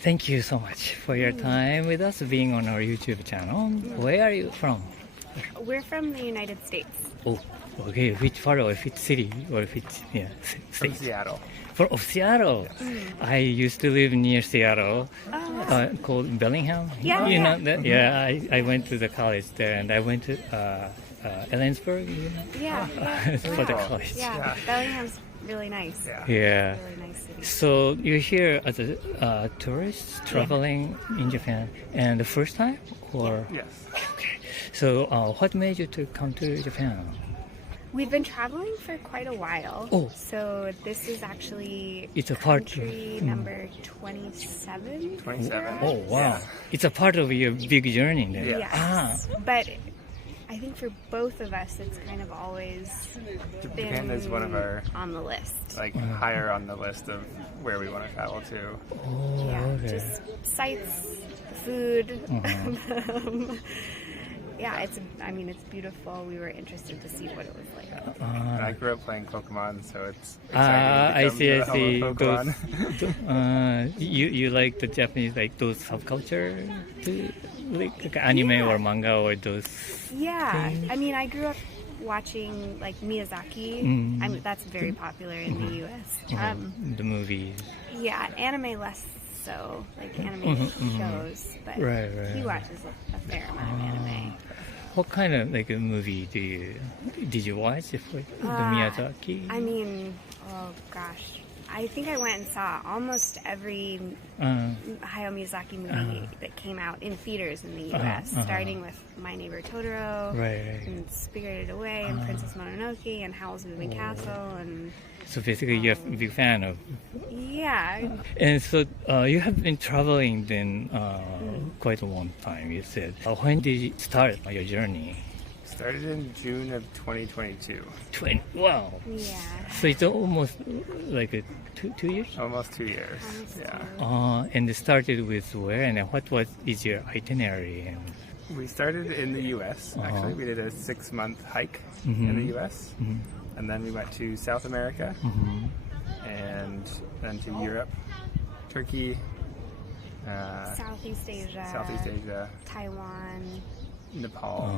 Thank you so much for your time with us, being on our YouTube channel. Where are you from? We're from the United States. Oh, okay. Which part or which city or which From state? Seattle. Of Seattle. I used to live near Seattle, called Bellingham. Yeah, you yeah. know that? Yeah, I went to the college there, and I went to Ellensburg. Yeah, For the wow. college. Yeah, Bellingham's really nice. Yeah. Yeah. Really nice city. So you're here as a tourist traveling in Japan, and the first time, or Yes. okay. So what made you to come to Japan? We've been traveling for quite a while. Oh. So this is actually It's a part country number 27. 27. Oh wow! It's a part of your big journey then. Yeah. Yes. But I think for both of us, it's kind of always Japan been is one of our on the list. higher on the list of where we want to travel to. Oh, Yeah, okay. just sights, food. Yeah, it's beautiful. We were interested to see what it was like. And I grew up playing Pokemon, so it's I exciting to see. come to the home of Pokemon. You like the Japanese, like those subculture, too? Like anime or manga or those. Yeah, I mean, I grew up watching like Miyazaki. I mean, that's very popular in the U.S. The movies. Yeah, anime less so, like anime shows, but Right. he watches a fair amount of anime. What kind of like a movie did you watch for the Miyazaki? I mean, oh gosh, I think I went and saw almost every Hayao Miyazaki movie that came out in theaters in the U.S., starting with My Neighbor Totoro, Right. and Spirited Away, and Princess Mononoke, and Howl's Moving Castle, and So basically, you're a big fan of. yeah, And so you have been traveling then quite a long time. You said. When did you start your journey? Started in June of 2022. Wow. yeah. So it's almost like 2 years. Almost 2 years. Yeah. And it started with where and what is your itinerary? We started in the U.S. Actually, we did a 6-month hike in the U.S. And then we went to South America, and then to Europe, Turkey, Southeast Asia, Taiwan, Nepal.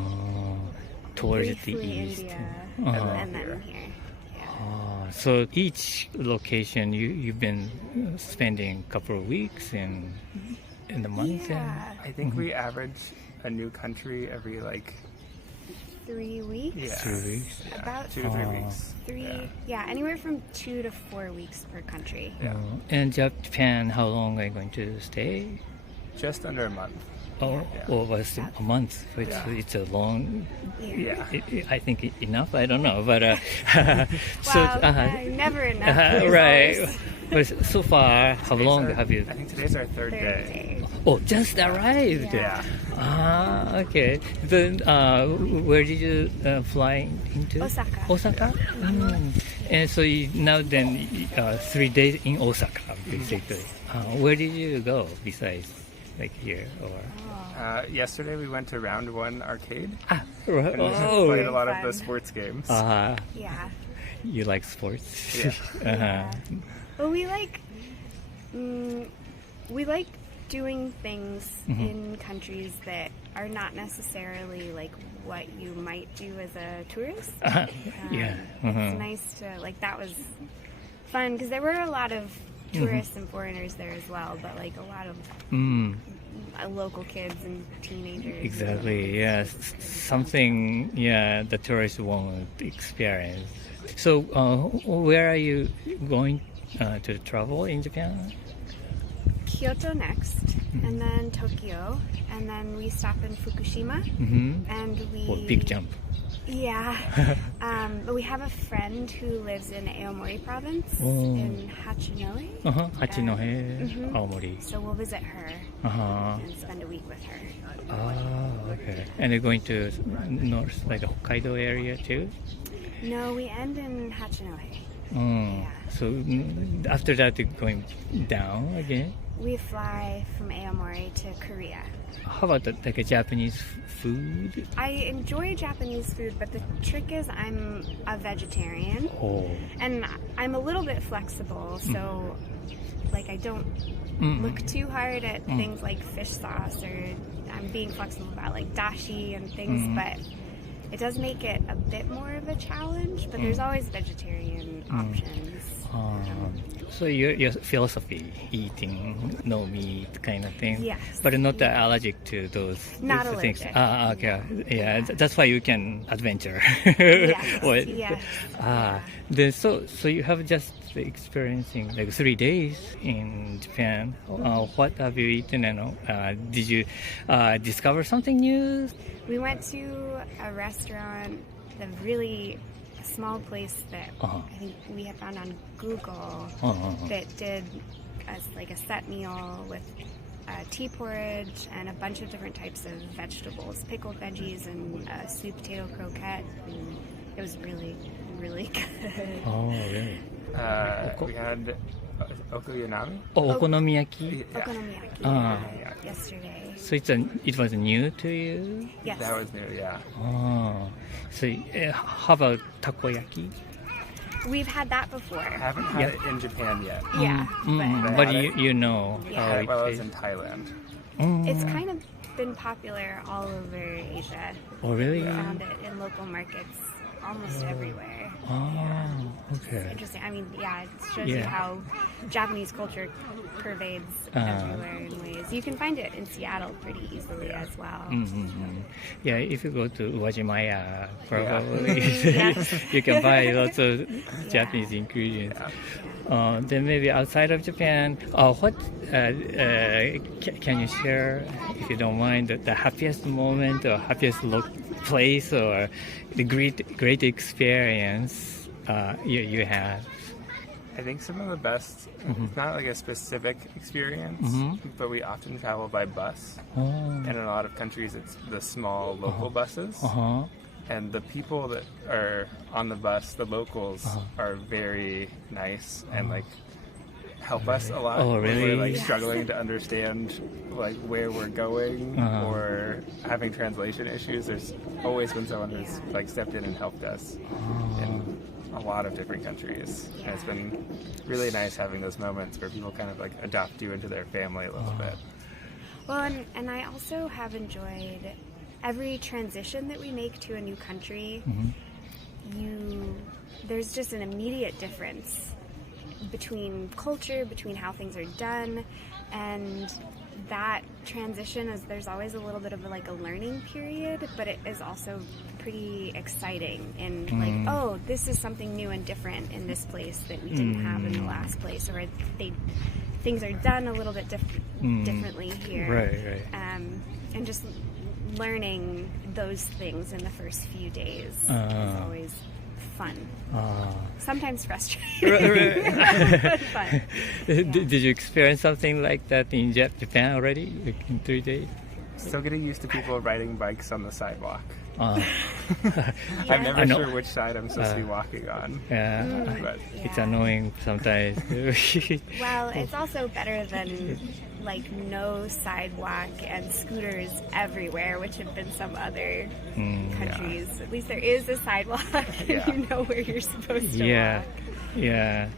Towards briefly the east. India, Uh-huh. and then here. Yeah. So each location you've been spending a couple of weeks in the month. Yeah, I think we average a new country every 3 weeks. Yeah. 3 weeks. Yeah, About 2 to 3 weeks. Anywhere from 2 to 4 weeks per country. Yeah. And Japan, how long are you going to stay? Just under a month. Or was it a month? So it's a long. Yeah. I think enough. I don't know, but Never enough. There's right. always But so far, how long have you? I think today's our third day. day. Oh, just arrived. Yeah. Okay. Then, where did you fly into? Osaka. Osaka. And so now then, 3 days in Osaka, basically. Where did you go besides here or? Yesterday we went to Round 1 Arcade. Right. And we played a lot of fun. the sports games. Yeah. You like sports? Yeah. Well, we like doing things in countries that are not necessarily like what you might do as a tourist. It's nice to that was fun because there were a lot of tourists and foreigners there as well, but a lot of local kids and teenagers. Exactly. Yes. Something. Yeah. The tourists won't experience. So, where are you going to travel in Japan? Kyoto next, and then Tokyo, and then we stop in Fukushima, and we Big jump. Yeah, but we have a friend who lives in Aomori province in Hachinohe. Hachinohe, Aomori. So we'll visit her and spend a week with her. Okay. And you're going to north, like the Hokkaido area too? No, we end in Hachinohe. So after that, you're going down again? We fly from Aomori to Korea. How about a Japanese food? I enjoy Japanese food, but the trick is I'm a vegetarian. Oh. And I'm a little bit flexible, so like I don't look too hard at things like fish sauce, or I'm being flexible about like dashi and things, but it does make it a bit more of a challenge, but there's always vegetarian options. So your philosophy, eating no meat kind of thing, Yes. but not allergic to those Not things. allergic. Okay, yeah, that's why you can adventure. Yes, Or- yes. Then so you have just experiencing like 3 days in Japan. What have you eaten? And did you discover something new? We went to a restaurant, the really small place that I think we had found on Google that did like a set meal with tea porridge and a bunch of different types of vegetables, pickled veggies and sweet potato croquette. And it was really, really good. Oh, really? We had okonomiyaki. Oh, okonomiyaki. Yeah, Okonomiyaki yesterday. So it was new to you? Yes. that was new. Yeah, Oh, so how about takoyaki? We've had that before. I haven't had it in Japan yet. Yeah, But had it. you know Yeah. I how had it it while I was tastes. in Thailand. it's kind of been popular all over Asia. Oh, really? We found it in local markets almost everywhere. Oh, okay. Interesting. I mean, yeah, it shows you Yeah. how Japanese culture pervades everywhere in ways. You can find it in Seattle pretty easily as well. Yeah, if you go to Uwajimaya, probably Yes. you can buy lots of Japanese ingredients. Then maybe outside of Japan, what can you share, if you don't mind, the happiest moment or happiest place or the great experience you had? I think some of the best, it's not like a specific experience, but we often travel by bus. And in a lot of countries, it's the small local buses. And the people that are on the bus, the locals, are very nice and like help us a lot. Oh, When really? we're like struggling to understand like where we're going or having translation issues. There's always been someone who's like stepped in and helped us in a lot of different countries. And it's been really nice having those moments where people kind of like adopt you into their family a little bit. Well, and I also have enjoyed every transition that we make to a new country. There's just an immediate difference between culture, between how things are done, and that transition there's always a little bit of like a learning period, but it is also pretty exciting and like, oh, this is something new and different in this place that we didn't have in the last place, or things are done a little bit differently here. Right. And just learning those things in the first few days is always fun. Sometimes frustrating, but fun. Did you experience something like that in Japan already, like in 3 days? Still getting used to people riding bikes on the sidewalk. I'm I never know. sure which side I'm supposed to be walking on. Yeah, But it's Yeah. annoying sometimes. Well, it's also better than like no sidewalk and scooters everywhere, which have been some other countries. At least there is a sidewalk and you know where you're supposed to walk. Yeah.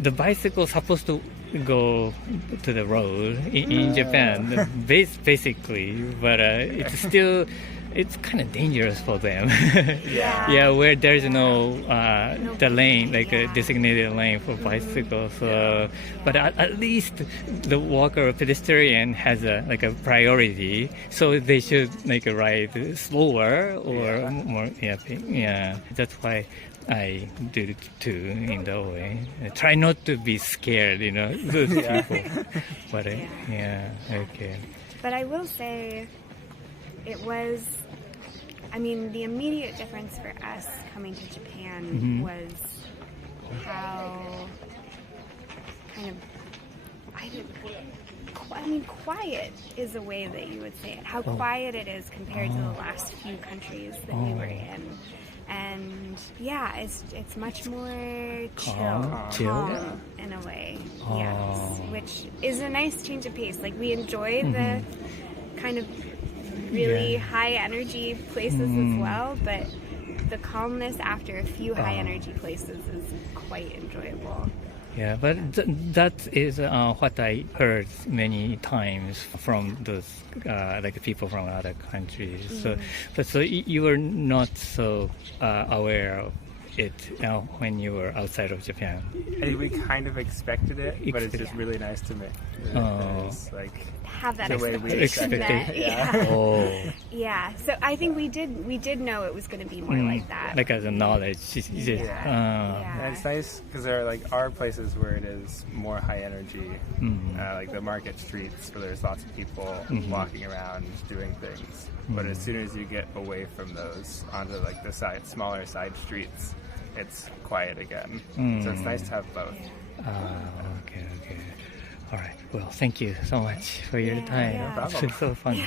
The bicycle supposed to go to the road in Japan, basically, but it's kind of dangerous for them. Yeah. Where there's no the lane, like a designated lane for bicycles. But at least the walker or pedestrian has a priority, so they should ride slower or more. Yeah. That's why I do it too in that way. I try not to be scared, those people. But okay. But I will say, it was, the immediate difference for us coming to Japan was how quiet is a way that you would say it. How quiet it is compared to the last few countries that we were in. And it's much more calm in a way. Yes, which is a nice change of pace. Like, we enjoy the kind of really high energy places as well, but the calmness after a few high energy places is quite enjoyable. Yeah, but that is what I heard many times from those like people from other countries. So you were not so aware of it when you were outside of Japan. And we kind of expected it, but it's just really nice to me. It's like have that the way we expectation. expected it. Yeah. Oh, Yeah. So I think we did know it was going to be more like that. like as a knowledge. And it's nice because there are like are places where it is more high energy, like the market streets where there's lots of people walking around doing things. But as soon as you get away from those onto like the smaller side streets, it's quiet again. So it's nice to have both. Okay. All right. Well, thank you so much for your time. Yeah. No problem. It's so fun.